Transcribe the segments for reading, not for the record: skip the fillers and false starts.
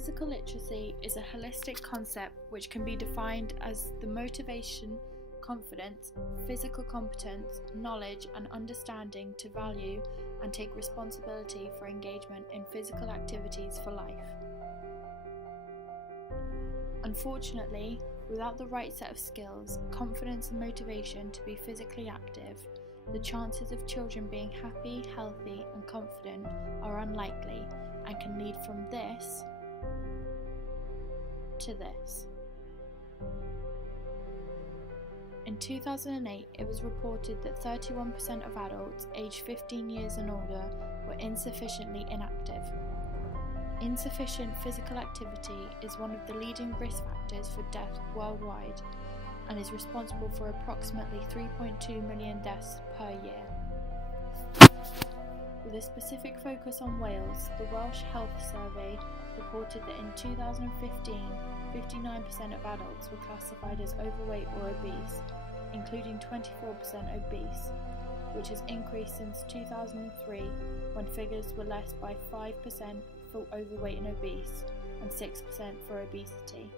Physical literacy is a holistic concept which can be defined as the motivation, confidence, physical competence, knowledge and understanding to value and take responsibility for engagement in physical activities for life. Unfortunately, without the right set of skills, confidence and motivation to be physically active, the chances of children being happy, healthy and confident are unlikely and can lead from this to this. In 2008, it was reported that 31% of adults aged 15 years and older were insufficiently inactive. Insufficient physical activity is one of the leading risk factors for death worldwide and is responsible for approximately 3.2 million deaths per year. With a specific focus on Wales, the Welsh Health Survey reported that in 2015, 59% of adults were classified as overweight or obese, including 24% obese, which has increased since 2003 when figures were less by 5% for overweight and obese and 6% for obesity.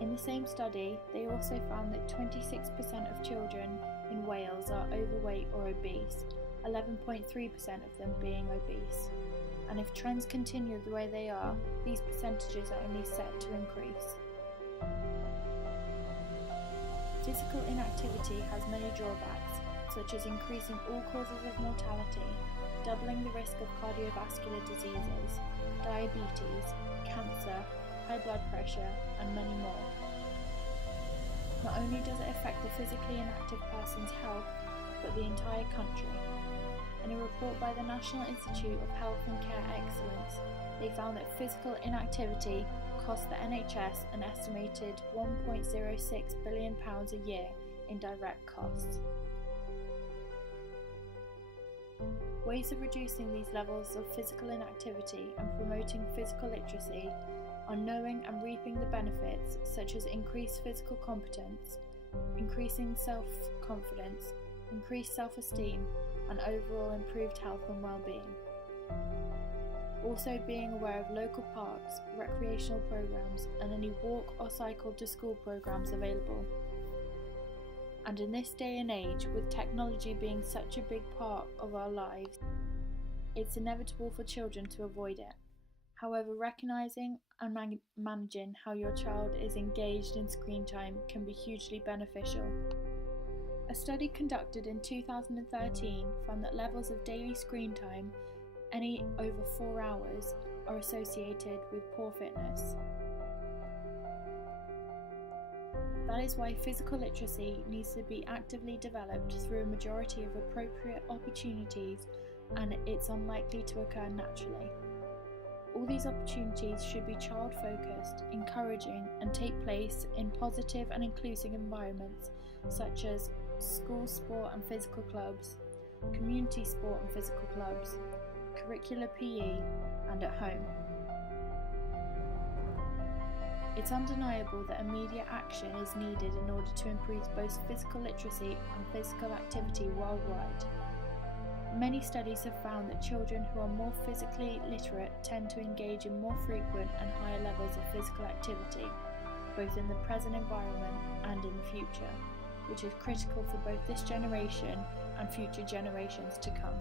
In the same study, they also found that 26% of children in Wales are overweight or obese, 11.3% of them being obese. And if trends continue the way they are, these percentages are only set to increase. Physical inactivity has many drawbacks, such as increasing all causes of mortality, doubling the risk of cardiovascular diseases, diabetes, cancer, high blood pressure, and many more. Not only does it affect the physically inactive person's health, but the entire country. In a report by the National Institute of Health and Care Excellence, they found that physical inactivity costs the NHS an estimated £1.06 billion a year in direct costs. Ways of reducing these levels of physical inactivity and promoting physical literacy are knowing and reaping the benefits such as increased physical competence, increasing self-confidence, increased self-esteem, and overall improved health and well-being. Also being aware of local parks, recreational programs, and any walk or cycle to school programs available. And in this day and age, with technology being such a big part of our lives, it's inevitable for children to avoid it. However, recognizing and managing how your child is engaged in screen time can be hugely beneficial. A study conducted in 2013 found that levels of daily screen time, any over 4 hours, are associated with poor fitness. That is why physical literacy needs to be actively developed through a majority of appropriate opportunities, and it's unlikely to occur naturally. All these opportunities should be child-focused, encouraging, and take place in positive and inclusive environments such as school sport and physical clubs, community sport and physical clubs, curricular PE, and at home. It's undeniable that immediate action is needed in order to improve both physical literacy and physical activity worldwide. Many studies have found that children who are more physically literate tend to engage in more frequent and higher levels of physical activity, both in the present environment and in the future, which is critical for both this generation and future generations to come.